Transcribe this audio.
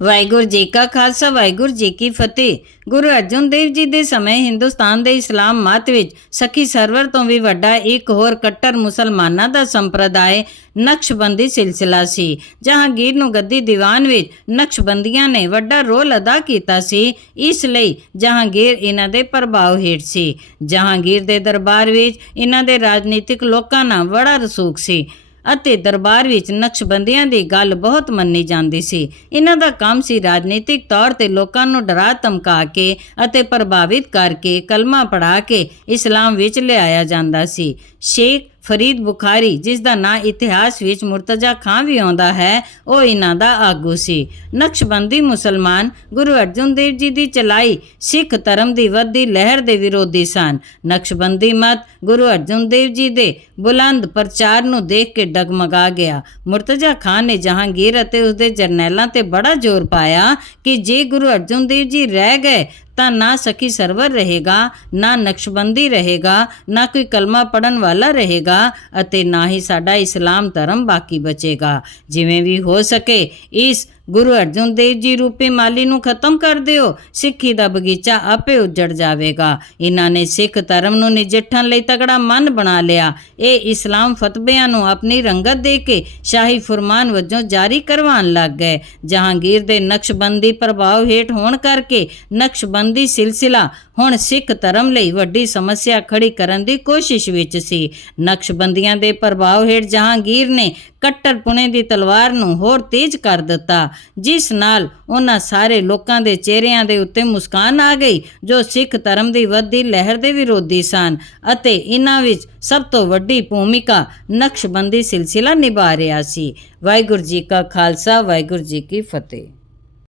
ਵਾਹਿਗੁਰੂ ਜੀ ਕਾ ਖਾਲਸਾ, ਵਾਹਿਗੁਰੂ ਜੀ ਕੀ ਫਤਿਹ। ਗੁਰੂ ਅਰਜਨ ਦੇਵ ਜੀ ਦੇ ਸਮੇਂ ਹਿੰਦੁਸਤਾਨ ਦੇ ਇਸਲਾਮ ਮਤ ਵਿੱਚ ਸਖੀ ਸਰਵਰ ਤੋਂ ਵੀ ਵੱਡਾ ਇੱਕ ਹੋਰ ਕੱਟਰ ਮੁਸਲਮਾਨਾਂ ਦਾ ਸੰਪਰਦਾਇ ਨਕਸ਼ਬੰਦੀ ਸਿਲਸਿਲਾ ਸੀ, ਜਹਾਂਗੀਰ ਨੂੰ ਗੱਦੀ ਦੀਵਾਨ ਵਿੱਚ ਨਕਸ਼ਬੰਦੀਆਂ ਨੇ ਵੱਡਾ ਰੋਲ ਅਦਾ ਕੀਤਾ ਸੀ। ਇਸ ਲਈ ਜਹਾਂਗੀਰ ਇਹਨਾਂ ਦੇ ਪ੍ਰਭਾਵ ਹੇਠ ਸੀ। ਜਹਾਂਗੀਰ ਦੇ ਦਰਬਾਰ ਵਿੱਚ ਇਹਨਾਂ ਦੇ ਰਾਜਨੀਤਿਕ ਲੋਕਾਂ ਨਾਲ ਬੜਾ ਰਸੂਖ ਸੀ। ਅਤੇ ਦਰਬਾਰ ਵਿੱਚ ਨਕਸ਼ਬੰਦੀਆਂ ਦੀ ਗੱਲ ਬਹੁਤ ਮੰਨੀ ਜਾਂਦੀ ਸੀ। ਇਹਨਾਂ ਦਾ ਕੰਮ ਸੀ ਰਾਜਨੀਤਿਕ ਤੌਰ ਤੇ ਲੋਕਾਂ ਨੂੰ ਡਰਾ ਧਮਕਾ ਕੇ ਅਤੇ ਪ੍ਰਭਾਵਿਤ ਕਰਕੇ ਕਲਮਾ ਪੜਾ ਕੇ ਇਸਲਾਮ ਵਿੱਚ ਲਿਆਇਆ ਜਾਂਦਾ ਸੀ। ਸ਼ੇਖ ਫਰੀਦ ਬੁਖਾਰੀ, ਜਿਸ ਦਾ ਨਾਂ ਇਤਿਹਾਸ ਵਿੱਚ ਮੁਰਤਜ਼ਾ ਖਾਂ ਵੀ ਆਉਂਦਾ ਹੈ, ਉਹ ਇਹਨਾਂ ਦਾ ਆਗੂ ਸੀ। ਨਕਸ਼ਬੰਦੀ ਮੁਸਲਮਾਨ ਗੁਰੂ ਅਰਜਨ ਦੇਵ ਜੀ ਦੀ ਚਲਾਈ ਸਿੱਖ ਧਰਮ ਦੀ ਵੱਧਦੀ ਲਹਿਰ ਦੇ ਵਿਰੋਧੀ ਸਨ। ਨਕਸ਼ਬੰਦੀ ਮਤ ਗੁਰੂ ਅਰਜਨ ਦੇਵ ਜੀ ਦੇ ਬੁਲੰਦ ਪ੍ਰਚਾਰ ਨੂੰ ਦੇਖ ਕੇ ਡਗਮਗਾ ਗਿਆ। ਮੁਰਤਜ਼ਾ ਖਾਨ ਨੇ ਜਹਾਂਗੀਰ ਅਤੇ ਉਸਦੇ ਜਰਨੈਲਾਂ ਤੇ ਬੜਾ ਜ਼ੋਰ ਪਾਇਆ ਕਿ ਜੇ ਗੁਰੂ ਅਰਜਨ ਦੇਵ ਜੀ ਰਹਿ ਗਏ ਤਾਂ ਨਾ ਸਖੀ ਸਰਵਰ ਰਹੇਗਾ, ਨਾ ਨਕਸ਼ਬੰਦੀ ਰਹੇਗਾ, ਨਾ ਕੋਈ ਕਲਮਾ ਪੜਨ ਵਾਲਾ ਰਹੇਗਾ ਅਤੇ ਨਾ ਹੀ ਸਾਡਾ ਇਸਲਾਮ ਧਰਮ ਬਾਕੀ ਬਚੇਗਾ। ਜਿਵੇਂ ਵੀ ਹੋ ਸਕੇ, ਇਸ ਗੁਰੂ ਅਰਜਨ ਦੇਵ ਜੀ ਰੂਪੇ ਮਾਲੀ ਨੂੰ ਖਤਮ ਕਰ ਦਿਓ। ਸਿੱਖੀ ਦਾ ਬਗੀਚਾ ਆਪੇ ਉੱਜੜ ਜਾਵੇਗਾ। ਇਹਨਾਂ ਨੇ ਸਿੱਖ ਧਰਮ ਨੂੰ ਨਜਿੱਠਣ ਲਈ ਤਗੜਾ ਮਨ ਬਣਾ ਲਿਆ। ਇਹ ਇਸਲਾਮ ਫਤਬਿਆਂ ਨੂੰ ਆਪਣੀ ਰੰਗਤ ਦੇ ਕੇ ਸ਼ਾਹੀ ਫਰਮਾਨ ਵਜੋਂ ਜਾਰੀ ਕਰਵਾਉਣ ਲੱਗ ਗਏ। ਜਹਾਂਗੀਰ ਦੇ ਨਕਸ਼ਬੰਦੀ ਪ੍ਰਭਾਵ ਹੇਠ ਹੋਣ ਕਰਕੇ ਨਕਸ਼ਬੰਦੀ ਸਿਲਸਿਲਾ ਹੁਣ ਸਿੱਖ ਧਰਮ ਲਈ ਵੱਡੀ ਸਮੱਸਿਆ ਖੜੀ ਕਰਨ ਦੀ ਕੋਸ਼ਿਸ਼ ਵਿੱਚ ਸੀ। ਨਕਸ਼ਬੰਦੀਆਂ ਦੇ ਪ੍ਰਭਾਵ ਹੇਠ ਜਹਾਂਗੀਰ ਨੇ ਕੱਟਰ ਪੁਣੇ ਦੀ ਤਲਵਾਰ ਨੂੰ ਹੋਰ ਤੇਜ਼ ਕਰ ਦਿੱਤਾ, ਜਿਸ ਨਾਲ ਉਹਨਾਂ ਸਾਰੇ ਲੋਕਾਂ ਦੇ ਚਿਹਰਿਆਂ ਦੇ ਉੱਤੇ ਮੁਸਕਾਨ ਆ ਗਈ, ਜੋ ਸਿੱਖ ਧਰਮ ਦੀ ਵੱਧਦੀ ਲਹਿਰ ਦੇ ਵਿਰੋਧੀ ਸਨ ਅਤੇ ਇਹਨਾਂ ਵਿੱਚ ਸਭ ਤੋਂ ਵੱਡੀ ਭੂਮਿਕਾ ਨਕਸ਼ਬੰਦੀ ਸਿਲਸਿਲਾ ਨਿਭਾ ਰਿਹਾ ਸੀ। ਵਾਹਿਗੁਰੂ ਜੀ ਕਾ ਖਾਲਸਾ, ਵਾਹਿਗੁਰੂ ਜੀ ਕੀ ਫਤਿਹ।